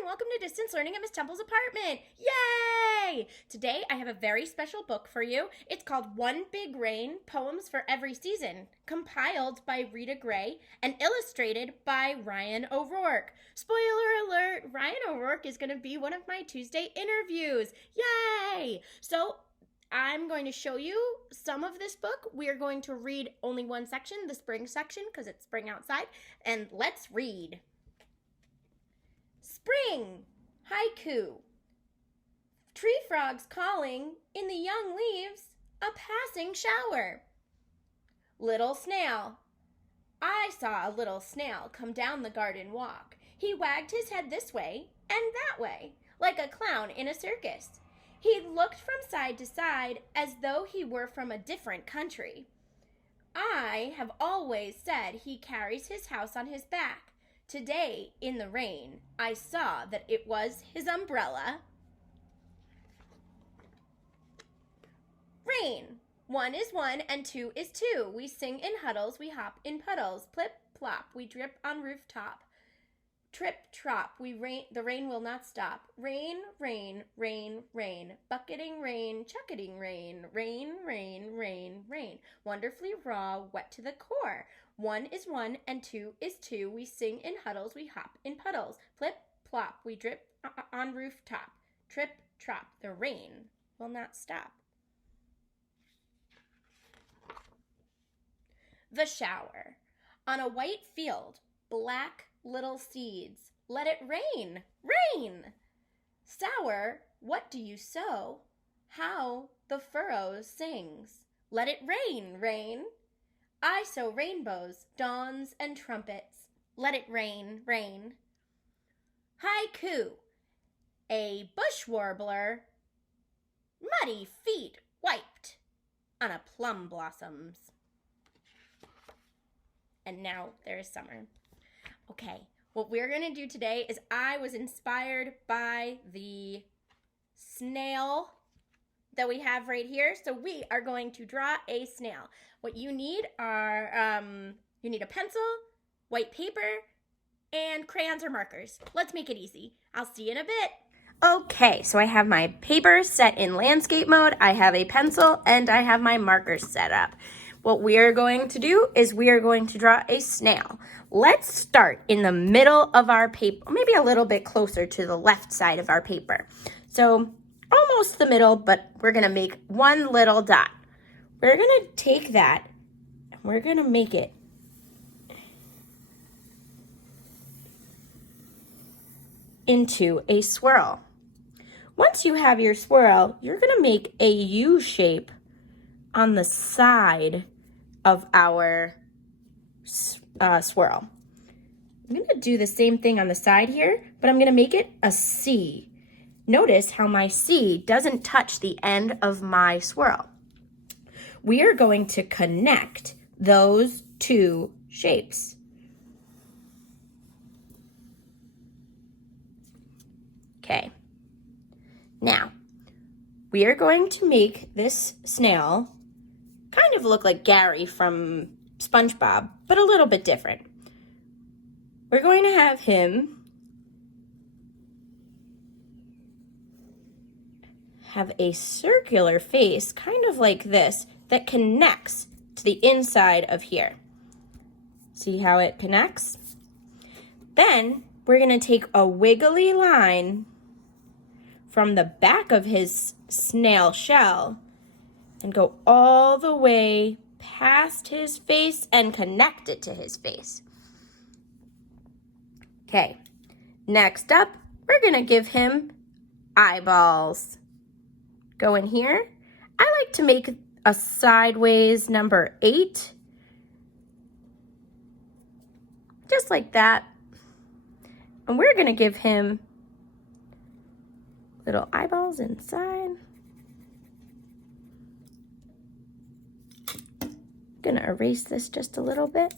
and welcome to Distance Learning at Miss Temple's apartment. Yay! Today I have a very special book for you. It's called One Big Rain, Poems for Every Season, compiled by Rita Gray and illustrated by Ryan O'Rourke. Spoiler alert, Ryan O'Rourke is going to be one of my Tuesday interviews. Yay! So I'm going to show you some of this book. We are going to read only one section, the spring section, because it's spring outside, and let's read. Spring, haiku. Tree frogs calling, in the young leaves, a passing shower. Little snail. I saw a little snail come down the garden walk. He wagged his head this way and that way, like a clown in a circus. He looked from side to side as though he were from a different country. I have always said he carries his house on his back. Today, in the rain, I saw that it was his umbrella. Rain. 1 is 1 and 2 is 2. We sing in huddles, we hop in puddles. Plip, plop, we drip on rooftop. Trip, trop, the rain will not stop. Rain, rain, rain, rain. Bucketing rain, chucketing rain. Rain, rain, rain, rain. Wonderfully raw, wet to the core. 1 is 1 and 2 is 2. We sing in huddles, we hop in puddles. Plip, plop, we drip on rooftop. Trip, trop, the rain will not stop. The shower. On a white field, black little seeds. Let it rain, rain. Sour, what do you sow? How the furrow sings. Let it rain, rain. I sow rainbows, dawns, and trumpets. Let it rain, rain. Haiku. A bush warbler, muddy feet wiped on a plum blossoms. And now there is summer. Okay, what we're going to do today is I was inspired by the snail that we have right here. So we are going to draw a snail. What you need are, you need a pencil, white paper, and crayons or markers. Let's make it easy. I'll see you in a bit. Okay, so I have my paper set in landscape mode. I have a pencil and I have my markers set up. What we are going to do is we are going to draw a snail. Let's start in the middle of our paper, maybe a little bit closer to the left side of our paper. So almost the middle, but we're gonna make one little dot. We're gonna take that and we're gonna make it into a swirl. Once you have your swirl, you're gonna make a U shape on the side of our swirl. I'm going to do the same thing on the side here, but I'm going to make it a C. Notice how my C doesn't touch the end of my swirl. We are going to connect those two shapes. Okay. Now, we are going to make this snail kind of look like Gary from SpongeBob, but a little bit different. We're going to have him have a circular face, kind of like this, that connects to the inside of here. See how it connects? Then we're going to take a wiggly line from the back of his snail shell and go all the way past his face and connect it to his face. Okay, next up, we're gonna give him eyeballs. Go in here. I like to make a sideways number 8. Just like that. And we're gonna give him little eyeballs inside. Gonna erase this just a little bit.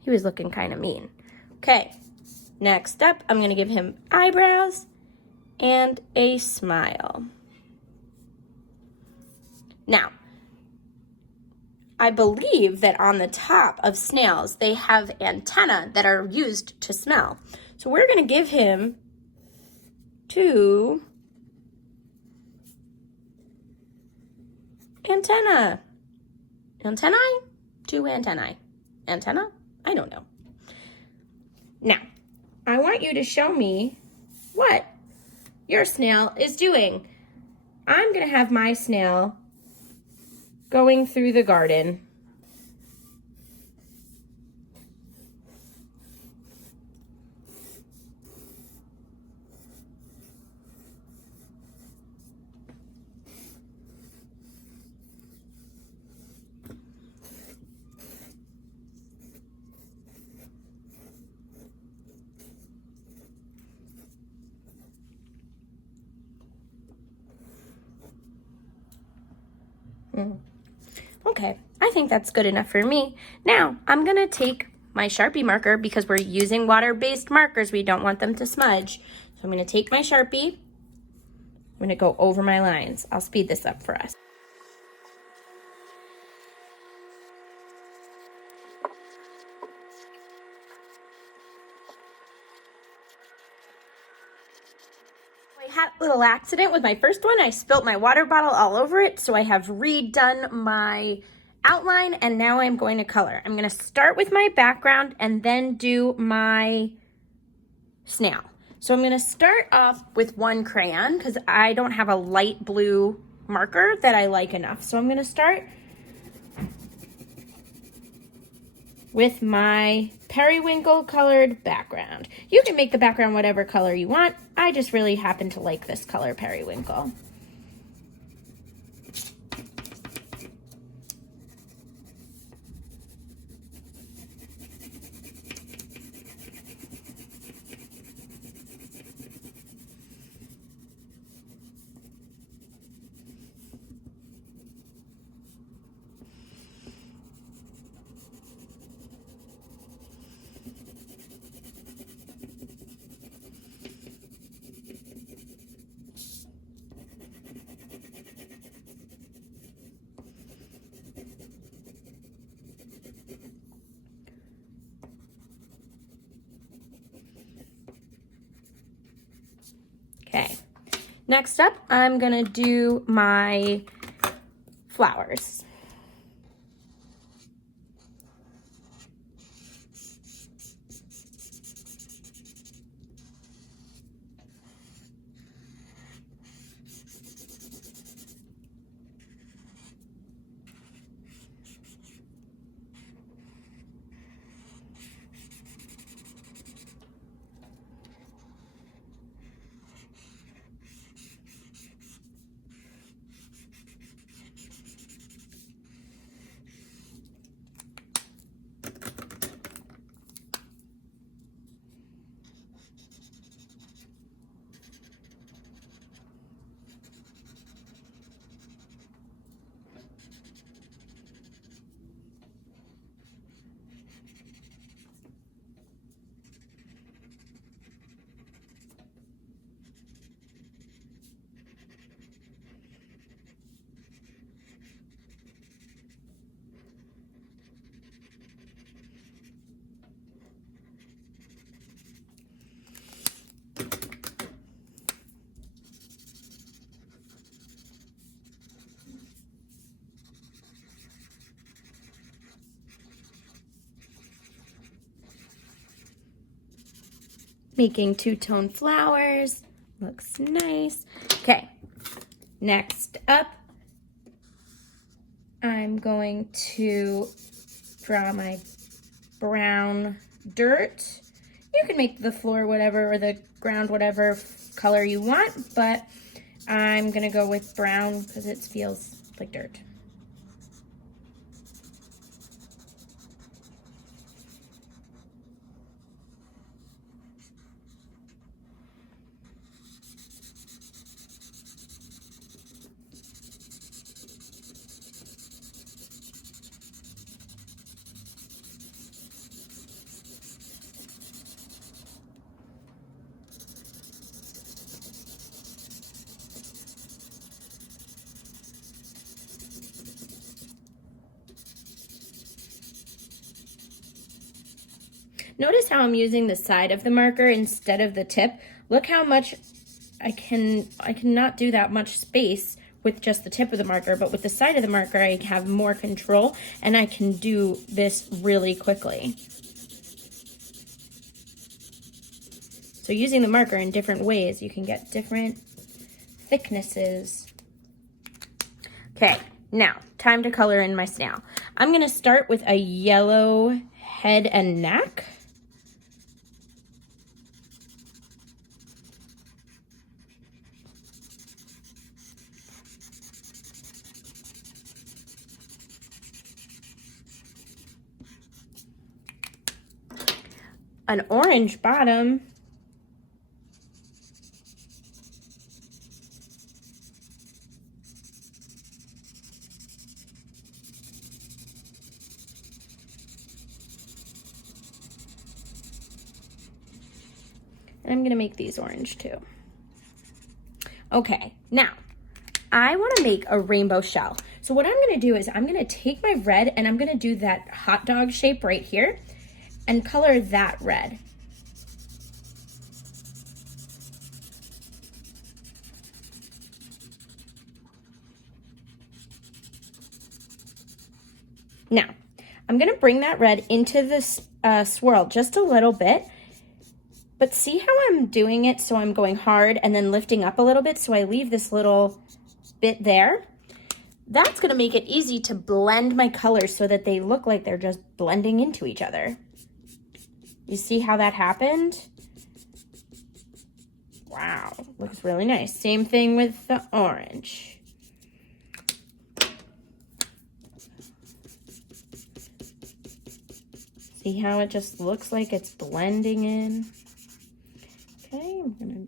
He was looking kind of mean. Okay, next up, I'm gonna give him eyebrows and a smile. Now, I believe that on the top of snails, they have antennae that are used to smell. So we're going to give him 2 antennae. Antennae? 2 antennae. Antenna? I don't know. Now, I want you to show me what your snail is doing. I'm going to have my snail going through the garden. Okay, I think that's good enough for me. Now, I'm gonna take my Sharpie marker because we're using water-based markers. We don't want them to smudge. So I'm gonna take my Sharpie. I'm gonna go over my lines. I'll speed this up for us. I had a little accident with my first one. I spilt my water bottle all over it, so I have redone my outline, and now I'm going to color. I'm going to start with my background and then do my snail. So I'm going to start off with 1 crayon because I don't have a light blue marker that I like enough. So I'm going to start with my periwinkle colored background. You can make the background whatever color you want. I just really happen to like this color, periwinkle. Okay, next up, I'm gonna do my flowers. Making 2-tone flowers, looks nice. Okay, next up, I'm going to draw my brown dirt. You can make the floor whatever, or the ground whatever color you want, but I'm gonna go with brown because it feels like dirt. Notice how I'm using the side of the marker instead of the tip. Look how much I cannot do that much space with just the tip of the marker, but with the side of the marker, I have more control and I can do this really quickly. So using the marker in different ways, you can get different thicknesses. Okay, now time to color in my snail. I'm gonna start with a yellow head and neck. An orange bottom. And I'm gonna make these orange too. Okay, now I wanna make a rainbow shell. So what I'm gonna do is I'm gonna take my red and I'm gonna do that hot dog shape right here and color that red. Now, I'm gonna bring that red into this swirl just a little bit, but see how I'm doing it? So I'm going hard and then lifting up a little bit, so I leave this little bit there. That's gonna make it easy to blend my colors so that they look like they're just blending into each other. You see how that happened? Wow, looks really nice. Same thing with the orange. See how it just looks like it's blending in? Okay, I'm gonna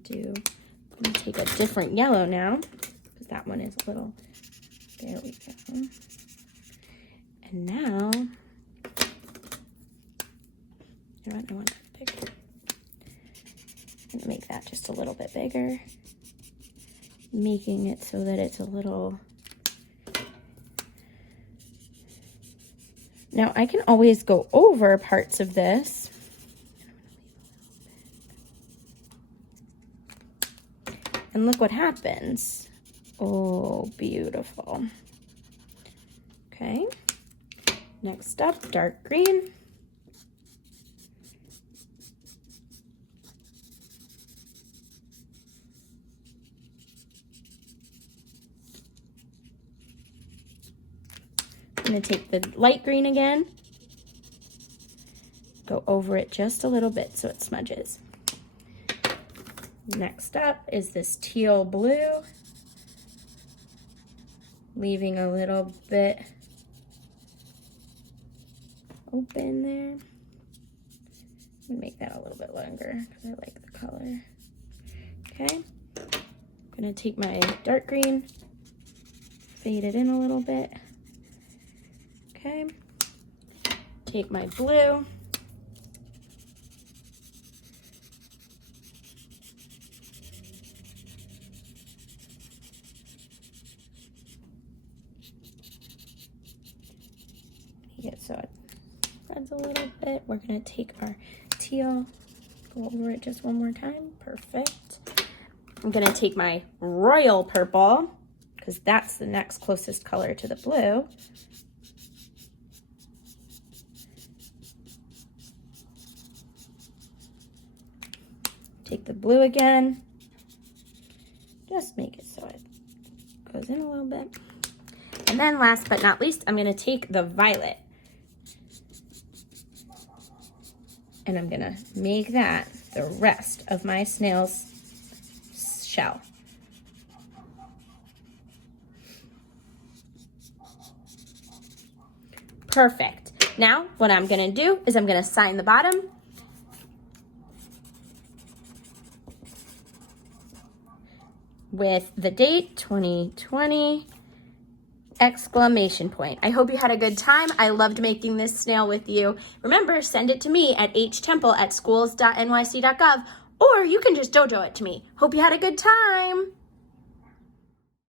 take a different yellow now, because that one is a little, there we go. And now, I want that bigger. I'm gonna make that just a little bit bigger, making it so that it's a little. Now I can always go over parts of this. And look what happens. Oh, beautiful. Okay, next up, dark green. I'm gonna take the light green again, go over it just a little bit so it smudges. Next up is this teal blue, leaving a little bit open there. I'm gonna make that a little bit longer because I like the color. Okay, I'm gonna take my dark green, fade it in a little bit. Okay, take my blue, make it so it spreads a little bit. We're gonna take our teal, go over it just one more time, perfect. I'm gonna take my royal purple, because that's the next closest color to the blue. Take the blue again, just make it so it goes in a little bit. And then last but not least, I'm gonna take the violet and I'm gonna make that the rest of my snail's shell. Perfect. Now, what I'm gonna do is I'm gonna sign the bottom with the date 2020 exclamation point. I hope you had a good time. I loved making this snail with you. Remember, send it to me at htemple@schools.nyc.gov, or you can just dojo it to me. Hope you had a good time.